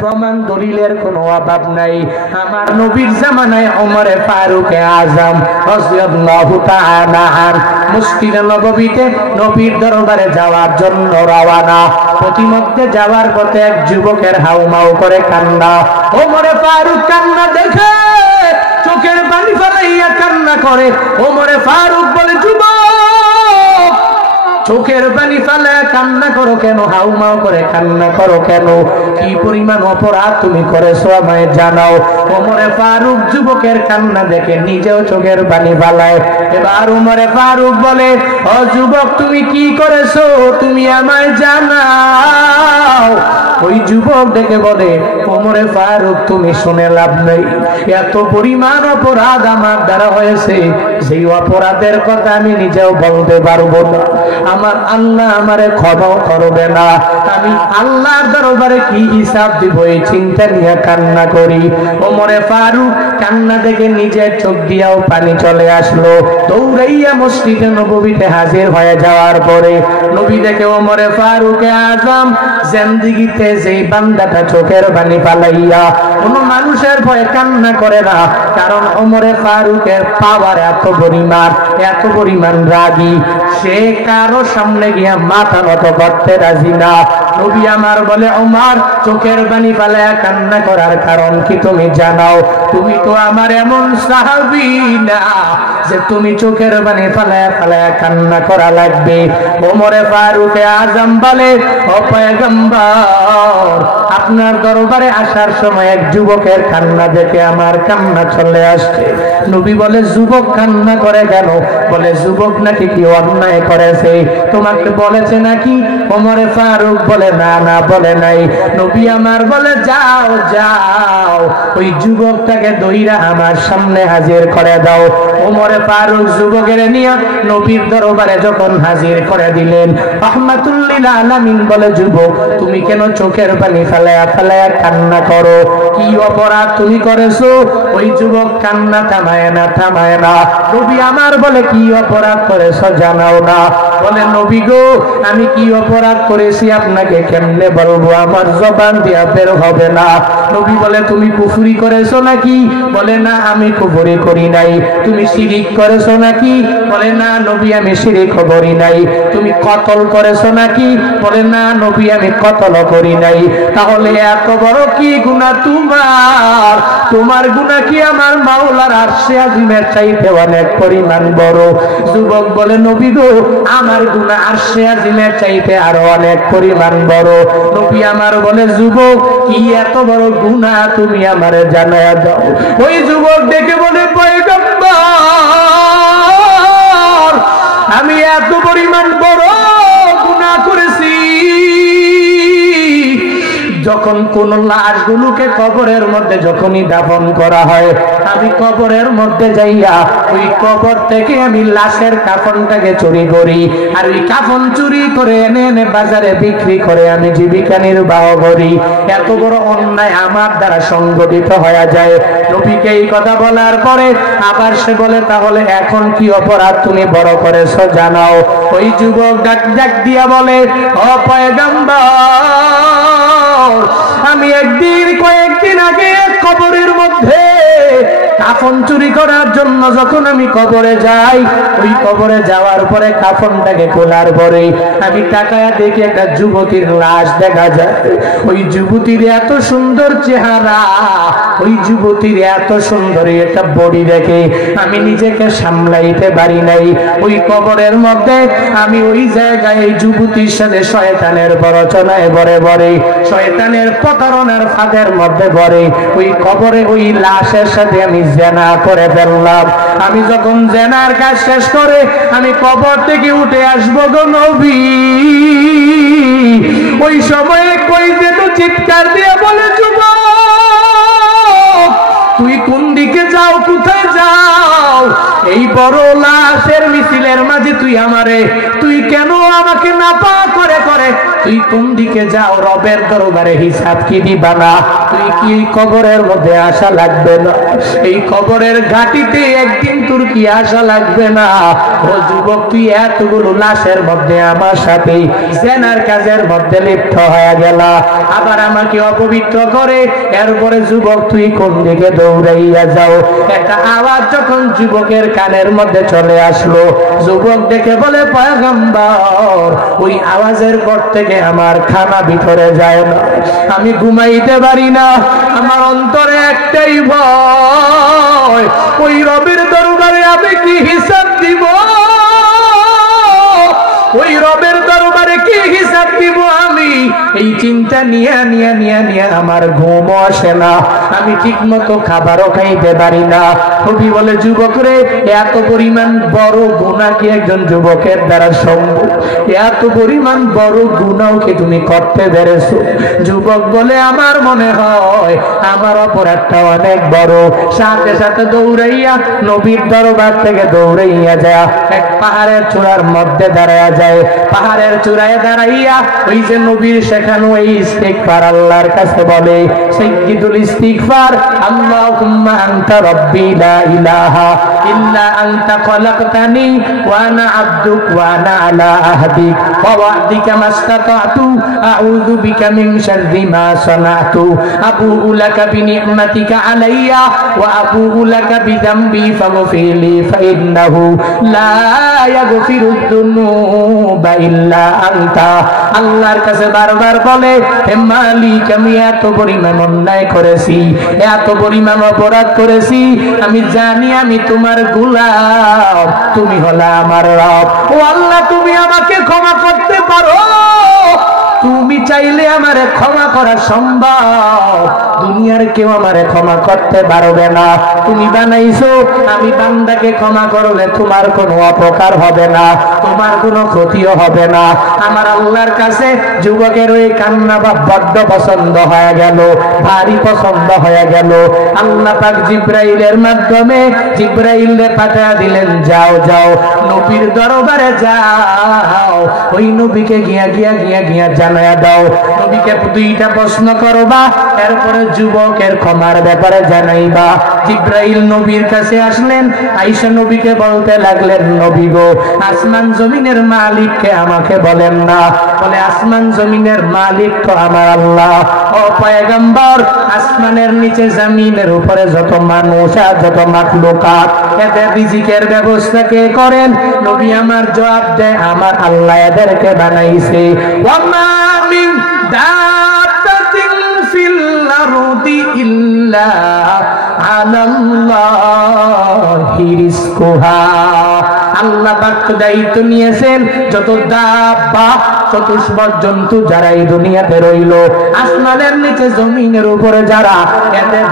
প্রমাণ দলিলের কোনো অভাব নাই। আমার নবীর জামানায় ওমর ফারুক আজম রাদিয়াল্লাহু তাআলা মসজিদে নববীতে নবীর দরবারে যাওয়ার জন্য রওনা। প্রতিমধ্যে যাওয়ার পথে এক যুবকের হাউমাউ করে কান্না। ওমর ফারুক কান্না দেখে চোখের পানি ফেলাইয়া কান্না করে। ওমর ফারুক বলে, যুবক চোখের পানি ফেলে কান্না করো কেন? হাউমাউ করে কান্না করো কেন? কি পরিমাণ অপরাধ তুমি করেছো আমায় জানাও। ওমরে ফারুক যুবকের কান্না দেখে নিজেও চোখের পানি ফেলায়। এবার ওমরে ফারুক বলে, ও যুবক তুমি কি করেছো তুমি আমায় জানাও। ওই যুবক দেখে বলে, ওমরে ফারুক তুমি শুনে লাভ নেই, এত পরিমাণ অপরাধ আমার দ্বারা হয়েছে সেই অপরাধের কথা আমি নিজেও বলতে পারবো না। আমার আল্লাহ আমারে ক্ষমা করবে না। আমি আল্লাহর দরবারে কি হিসাব দিব এই চিন্তা নিয়ে কান্না করি। ওমরে ফারুক কান্না দেখে নিজের চোখ দিয়েও পানি চলে আসলো। দৌড়াইয়া মসজিদে নববীতে হাজির হয়ে যাওয়ার পরে নবী দেখে ওমরে ফারুক আজম জিন্দেগিতে যেই বান্দাটা চোখের পানি ফালাইয়া কোনো মানুষের ভয়ে কান্না করে না, কারণ ওমরে ফারুকের পাওয়ার এত পরিমাণ রাগী, সে কারো সামনে গিয়া মাথা নত করতে রাজি না। নবী আমার বলে, ওমর চোখের পানি ফালাইয়া কান্না করার কারণ কি তুমি জানাও? তুমি তো আমার এমন সাহাবী না যে তুমি চোখের পানি ফালাইয়া কান্না করা লাগবে। ওমরে ফারুক আজম বলে, ও পয়গম্বর আপনার দরবারে আসার সময় এক যুবকের কান্না দেখে আমার কান্না চলে আসছে। নবী বলে, যুবক কান্না করে কেন? বলে, যুবক নাকি কি অন্যায় করেছে, তোমাকে বলেছে নাকি? ওমরে ফারুক বলে, না না বলে নাই। নবী আমার বলে, যাও যাও ওই যুবকটাকে দইরা আমার সামনে হাজির করে দাও। ওমরে ফারুক যুবকের নিয়ে নবীর দরবারে যখন হাজির করে দিলেন, রাহমাতুল লিল আলামিন বলে, যুবক তুমি কেন চোখের পানি ফালায়া কান্না করো? কি অপরাধ তুমি করেছো? ওই যুবক কান্না থামায় না। নবী আমার বলে, কি অপরাধ করেছো জানাও না? বলে, নবী গো আমি কি অপরাধ করেছি আপনাকে কেমনে বলবো, আমার জবান দিয়া বের হবে না। নবী বলে, তুমি কুফরি করেছো নাকি? বলে, না আমি কুফরি করি নাই। তুমি শিরিক করেছো নাকি? বলে, না নবী আমি শিরিক করি নাই। তুমি কতল করেছো নাকি? বলে, না নবী আমি কতল করি নাই। তাহলে এত বড় কি গুনাহ তোমার গুনাহ কি আমার মাওলার আরশে আজিমের চাইতে অনেক পরিমাণ বড়? যুবক বলে, নবী গো আমার গুনাহ আরশে আজিমের চাইতে আরো অনেক পরিমাণ বড়। নবী আমার বলে, যুবক কি এত বড় গুনাহ তুমি আমারে জানায়া দাও। ওই যুবক দেখে বলে, পয়গম্বর আমি এত পরিমাণ বড় গুনাহ করেছি, যখন কোন লাশগুলোকে কবরের মধ্যে যখনই দাফন করা হয়, আমি কবরের মধ্যে যাইয়া ওই কবর থেকে আমি লাশের কাফনটাকে চুরি করি, আর ওই কাফন চুরি করে এনে বাজারে বিক্রি করে আমি জীবিকা নির্বাহ করি। এত বড় অন্যায় আমার দ্বারা সংগঠিত হয়ে যায়। নবীকে এই কথা বলার পরে আবার সে বলে, তাহলে এখন কি অপরাধ তুমি বড় করেছো জানাও। ওই যুবক ডাক দিয়া বলে, ও পয়গম্বর আমি কয়েকদিন আগে কবরের মধ্যে কাফন চুরি করার জন্য যখন আমি কবরে যাই, ওই কবরে যাওয়ার পরে কাফনটাকে খোলার পরে আমি তাকায়া দেখি একটা যুবতীর লাশ দেখা যায়। ওই যুবতীর এত সুন্দর চেহারা, ওই যুবতীর এত সুন্দর একটা বডি দেখে আমি নিজেকে সামলাইতে পারি নাই। ওই কবরের মধ্যে আমি ওই জায়গায় এই যুবতীর সাথে শয়তানের প্ররোচনায় বরে শয়তানের প্রতারণার ফাঁদের মধ্যে পড়ে ওই কবরে ওই লাশের সাথে আমি জেনা করে ফেললাম। আমি যখন জেনার কাজ শেষ করে আমি কবর থেকে উঠে আসবো গো নবী, ওই সময়ে কই যেন চিৎকার দিয়ে বলে, যুবক তুই কোন দিকে যাও, কোথায় যাও? এই বড় লাশের মিছিলের মাঝে তুই কেন আমাকে নাপাক করে করে তুই কোন দিকে যাও? রবের দরবারে হিসাব কি দিবা না? তুই কি কবরের মধ্যে আসা লাগবে না? এই কবরের ঘাটিতে একদিন তোর কি আসা লাগবে না? ও যুবক, তুই এতগুলো লাশের মধ্যে আমার সাথে জেনার কাজের মধ্যে লিপ্ত হয়ে গেলা, আবার আমাকে অপবিত্র করে। এরপরে যুবক, তুই কোন দিকে দৌড়াইয়া যাও? একটা আওয়াজ যখন যুবকের কানের মধ্যে চলে আসলো, যুবক দেখে বলে, পয়গম্বর, ওই আওয়াজের পর থেকে আমার খানা ভিতরে যায় না, আমি ঘুমাইতে পারি না, আমার অন্তরে একটাই ভয়, ওই রবের দরবারে আমি কি হিসাব দিব? ওই রবের দরবারে কি হিসাব দিব আমি? এই চিন্তা নিয়ে আমার ঘুম আসে না, আমি ঠিক মতো খাবারও খাইতে পারি না। কবি বলে, যুবক রে, এত পরিমাণ বড় গুনাহ কি একজন যুবকের দ্বারা সম্ভব? এত পরিমাণ বড় গুনাহ কি তুমি করতে পেরেছো? যুবক বলে, আমার মনে হয় আমার অপরাধটা অনেক বড়। সাথে সাথে দৌড়াইয়া নবীর দরবার থেকে দৌড়াইয়া যায়, এক পাহাড়ের চূড়ার মধ্যে দাঁড়ায়া যায়। পাহাড়ের চূড়ায় দাঁড়াইয়া ওই যে নবীর শেখানো এই ইস্তিগফার আল্লাহর কাছে বলে, সাইয়্যিদুল ইস্তিগফার, আল্লাহুম্মা আনতা রাব্বি লা ইলাহা ইল্লা আনতা খলাকতানি ওয়া আনা আবদুক ওয়া আনা আলা আহদিক ওয়া ওয়া'দিকা মাসতাতা'তু আউযু বিকা মিন শাররি মা সানা'তু আবুউ লাকা বিনি'মাতিকা আলাইয়া ওয়া আবুউ লাকা বিযামবি ফাগফির লি ফাইন্নাহু লা ইয়াগফিরুদ যুনুবা ইল্লা আনতা। আল্লাহর কাছে বারবার বলে, হে মালিক, আমি এত পরিমাণ অন্যায় করেছি, এত পরিমাণ অপরাধ করেছি, আমি জানি আমি তোমার গোলাম, তুমি হলা আমার রব। ও আল্লাহ, তুমি আমাকে ক্ষমা করতে পারো, তুমি চাইলে আমারে ক্ষমা করা সম্ভব, দুনিয়ার কেউ আমারে ক্ষমা করতে পারবে না। তুমি বানাইছো, আমি বান্দাকে ক্ষমা করলে তোমার কোনো অপকার হবে না, তোমার কোনো ক্ষতিও হবে না। আমার আল্লাহর কাছে যুবকের ওই কান্না বা বড্ড পছন্দ হয়ে গেল, ভারী পছন্দ হয়ে গেল। আল্লাহ পাক জিব্রাইলের মাধ্যমে জিব্রাইলকে পাঠিয়ে দিলেন, যাও যাও নবীর দরবারে যাও, ওই নবীকে গিয়া জানায়া দাও, নবীকে দুইটা প্রশ্ন করবা, এরপরে যুবকের ক্ষমার ব্যাপারে জানাইবা। জিব্রাইল নবীর কাছে আসলেন, আয়েশা নবীকে বলতে লাগলেন, নবী গো, আসমান জমিনের মালিককে আমাকে বলেন না। বলে, আসমান জমিনের মালিক তো আমার আল্লাহ। ও পয়গম্বর, আসমানের নিচে জমিনের উপরে যত মানুষ আর যত মাখলুকাত, এদের রিজিকের ব্যবস্থা কে করেন? নবী আমার জবাব দেয়, আমার আল্লাহ এদেরকে বানাইছে। ওয়া মা মিন দাব্বাতিন ফিল আরদি ইল্লা আলাল্লাহি রিজকুহা। আল্লাহ পাক দায়িত্ব নিয়েছেন, যত দাব্বা, চতুষ্পদ জন্তু যারা এই দুনিয়াতে রইল, আসমানের নিচে জমিনের উপরে যারা, এদের